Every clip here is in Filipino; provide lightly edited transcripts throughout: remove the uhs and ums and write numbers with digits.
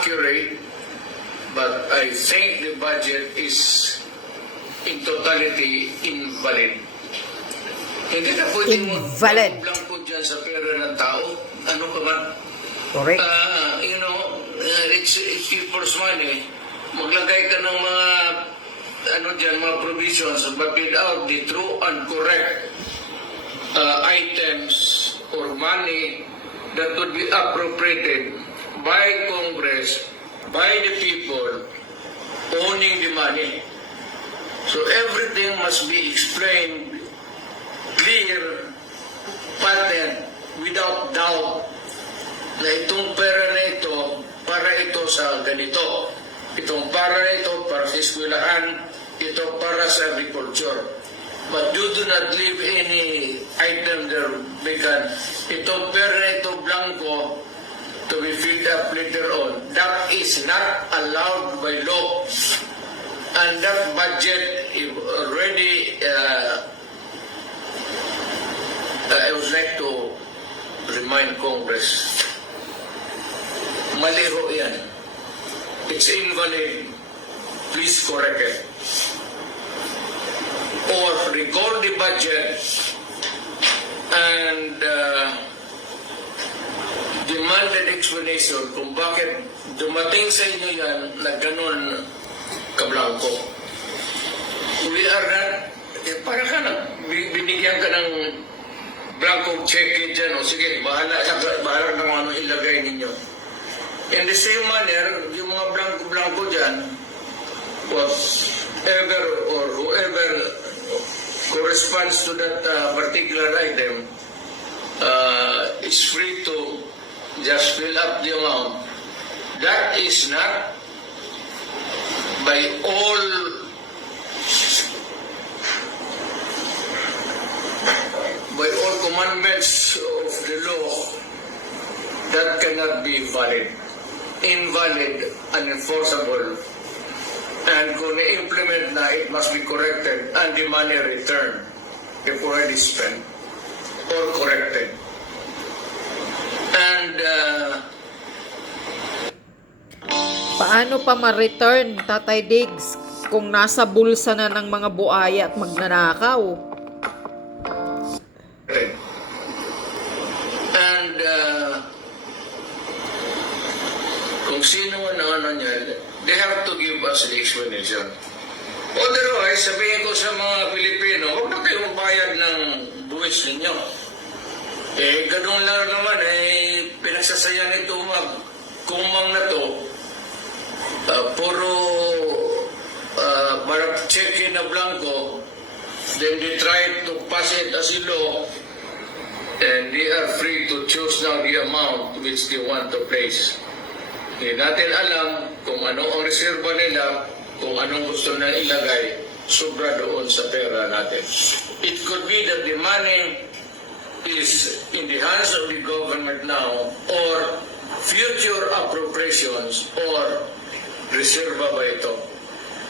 accurate, but I think the budget is in totality invalid. Hindi na pwedeng Invalid. blanco dyan sa pera ng tao. Ano ka man? Correct. It's people's money. Maglagay ka ng mga mga provisions, but without the true and correct items or money that would be appropriated by Congress, by the people owning the money. So everything must be explained clear, patent, without doubt, na itong pera na ito, para ito sa ganito. Itong para na ito, para sa eskwelahan, ito para sa agriculture. But you do not leave any item there vacant. Itong pera na ito, blanco, to be filled up later on. That is not allowed by law. And that budget is already I would like to remind Congress, mali ho yan. It's invalid. Please correct it. Or record the budget and demand an explanation kung bakit dumating sa inyo yan na ganun kablangko. We are not, para ka na, binigyan ka ng blanco check dyan, o sige, bahala na kung ano ilagay ninyo. In the same manner, yung mga blanco dyan, whatever or whoever corresponds to that particular item is free to just fill up the amount. That is not by all commandments of the law, that cannot be valid, invalid, unenforceable, and kung i-implement na, it must be corrected and the money returned if already spent or corrected. And Paano pa ma-return, Tatay Diggs, kung nasa bulsa na ng mga buaya at magnanakaw? kung sino man ang niya, they have to give us the explanation. Otherwise, sabihin ko sa mga Pilipino, huwag na kayo magbayad ng buwis ninyo. Ganun lang naman, pinagsasayan ito kumang na to, puro para check-in na blanco, then they try to pass it as a law, and they are free to choose now the amount which they want to place. Hindi natin alam kung ano ang reserva nila, kung anong gusto na ilagay, sobra doon sa pera natin. It could be that the money is in the hands of the government now, or future appropriations, or reserva ba ito?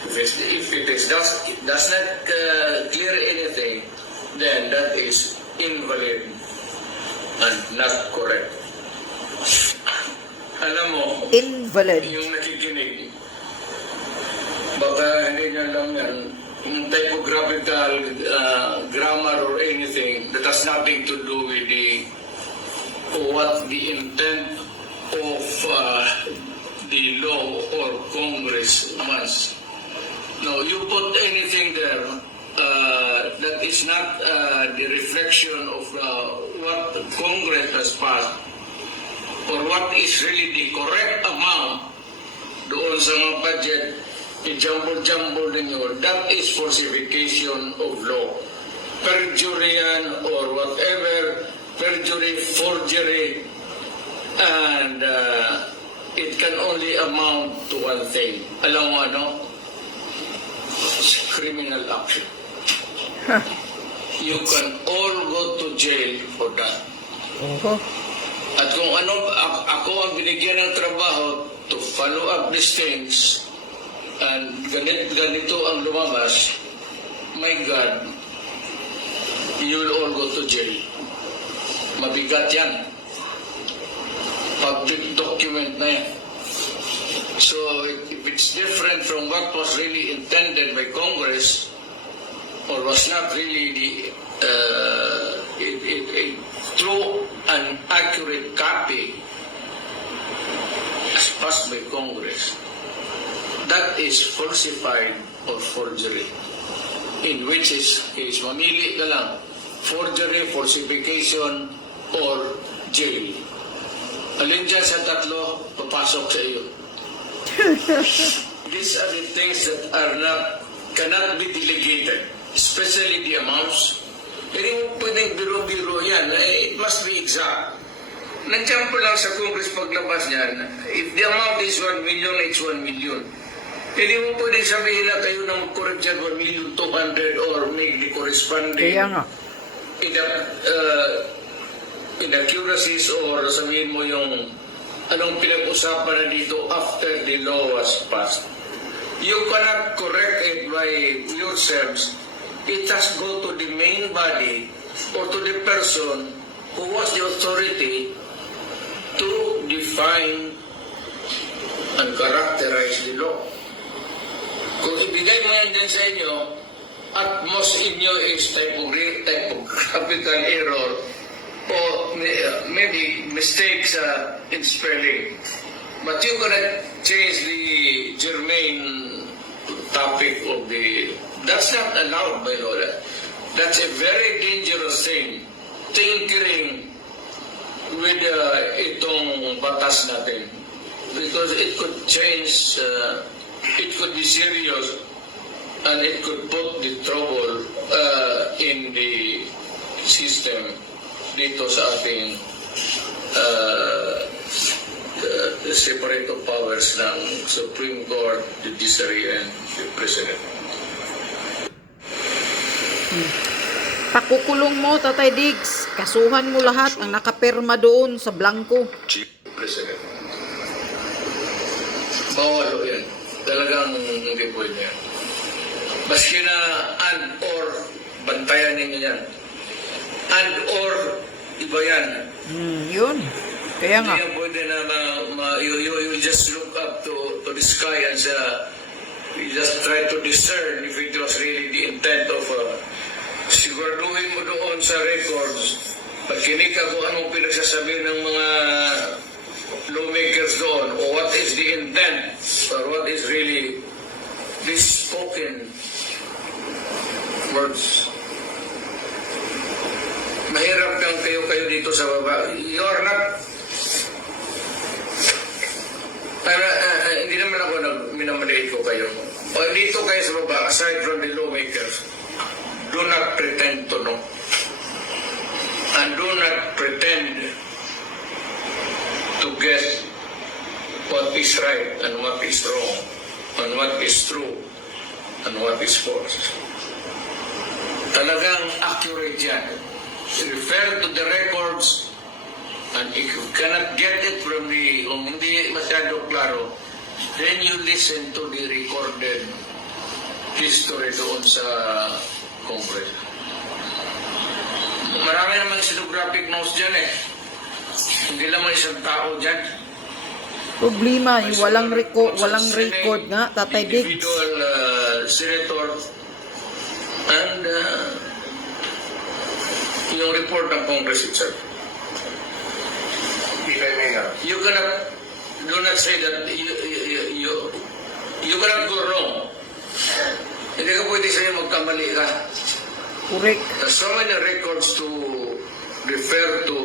If it does not clear anything, then that is invalid and not correct. Alam mo, Invalid. yung nakikinig, baka hindi niya lang yan, yung typographical grammar or anything that has nothing to do with what the intent of the law or Congress wants. No, you put anything there that is not the reflection of what Congress has passed, or what is really the correct amount doon sa mga budget, i-jumble-jumble ninyo, that is falsification of law. Perjury yan or whatever, perjury, forgery, and it can only amount to one thing. Alam mo ano? It's criminal action. You can all go to jail for that. At kung ano, ako ang binigyan ng trabaho to follow up these things, and ganito ang lumabas, my God, you will all go to jail. Mabigat yan. Public document na yan. So if it's different from what was really intended by Congress, or was not really a true and accurate copy as passed by Congress, that is falsified or forgery. In which case, mamili ka lang, forgery, falsification, or jail. Alin dyan sa tatlo, papasok sa iyo. These are the things that cannot be delegated, especially the amounts. Hindi mo pwedeng biro-biro yan. It must be exact. Nandiyan po lang sa Congress paglabas niyan, if the amount is 1 million, it's 1 million. Hindi mo pwedeng sabihin na kayo na mag-correct dyan 1,200,000 or make the corresponding Kaya nga. inaccuracies or sabihin mo yung anong pinag-usapan na dito after the law was passed. You cannot correct it by yourselves. It has go to the main body or to the person who was the authority to define and characterize the law. Kung ibigay mo yan din sa inyo, at most inyo is typographical error or maybe mistakes in spelling. But you cannot change the germane topic of the... That's not allowed by law. That's a very dangerous thing. Tinkering with itong batas natin. Because it could change, it could be serious, and it could put the trouble in the system dito sa ating the separate of powers ng Supreme Court, Judiciary, and the President. Pakukulong mo, Tatay Diggs. Kasuhan mo lahat ang nakapirma doon sa blanco. Chief President. Bawal o yan. Talagang hindi pwede yan. Maski na and or, bantayan ninyo yan. And or, iba yan. Yun. Kaya nga. Hindi yan pwede na you just look up to the sky and you just try to discern if it was really the intent of siguraduhin mo doon sa records. Pagkinig ka kung anong pinagsasabi ng mga lawmakers doon o what is the intent or what is really these spoken words. Mahirap kang kayo dito sa baba. You are not hindi naman ako minamaliit ko kayo. O dito kayo sa baba, aside from the lawmakers, do not pretend to know. And do not pretend to guess what is right and what is wrong, and what is true and what is false. Talagang accurate yan. Refer to the records, and if you cannot get it from kung hindi masyado klaro, then you listen to the recorded history doon sa Congress. Marami namang stenographic notes dyan eh. Hindi lamang isang tao dyan. Problema, yung walang record nga, Tatay Diggs. Individual senator and yung report ng Congress itself. If I may now. You cannot, do not say that you cannot go wrong. Hindi ka pwede sa'yo magkamali ka. Correct. There's so many records to refer to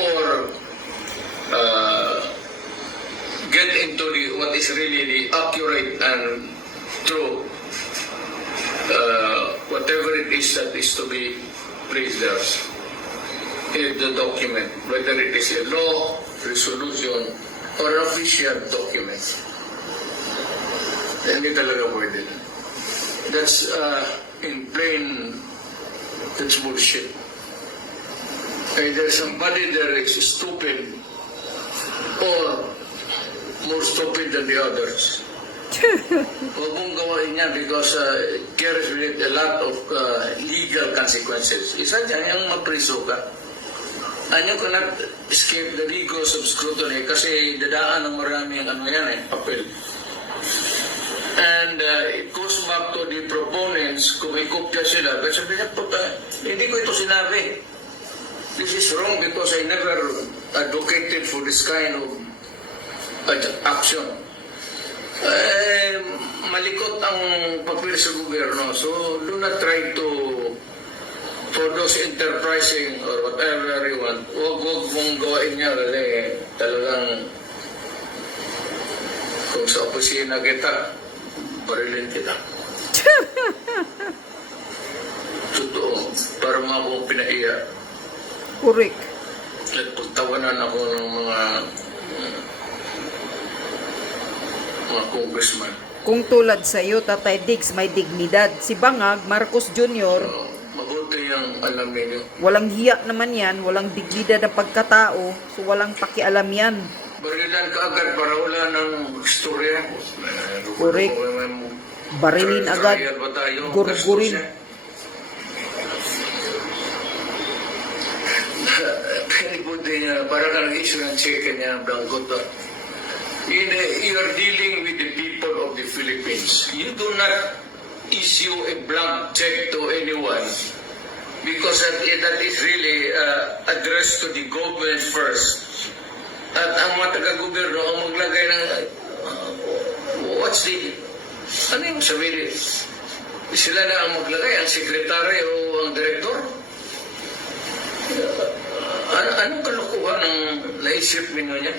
or get into what is really the accurate and true whatever it is that is to be preserved in the document, whether it is a law, resolution, or an official document. Hindi talaga pwede. That's in plain, that's bullshit. Either somebody there is stupid or more stupid than the others. Huwag mong gawain yan because it carries with it a lot of legal consequences. Isa dyan yung mapriso ka. And you cannot escape the rigors of scrutiny kasi dadaan ng maraming papel. And it goes back to the proponents, kung may kopya sila, pero sabi niya, "Puta, hindi ko ito sinabi. This is wrong because I never advocated for this kind of action." Malikot ang papel sa gobyerno. So, do not try to, for those enterprising or whatever you want, huwag mong gawain niya kasi talagang kung sa opisina kita, barilin kita. Totoo, para mga akong pinahiya. Correct. At pagtawanan ako ng mga congressman. Kung tulad sa iyo, Tatay Diggs, may dignidad. Si Bangag, Marcos Jr., Mabuti yung alam ninyo. walang hiya naman yan, walang dignidad ng pagkatao, so walang pakialam yan. Barilan ka agad para wala ng istorya. Correct. Barilin agad, gurgurin. Pinibuti niya, para ka nag-issue ng check niya, bangkot. You are dealing with the people of the Philippines. You do not issue a blank check to anyone because that is really addressed to the government first. At ang mga taga-gobyerno ang maglagay ng what's the ano yung sabihin? Sila na ang maglagay, ang sekretary o ang direktor? Anong kalukuhan ang naisip ninyo niya?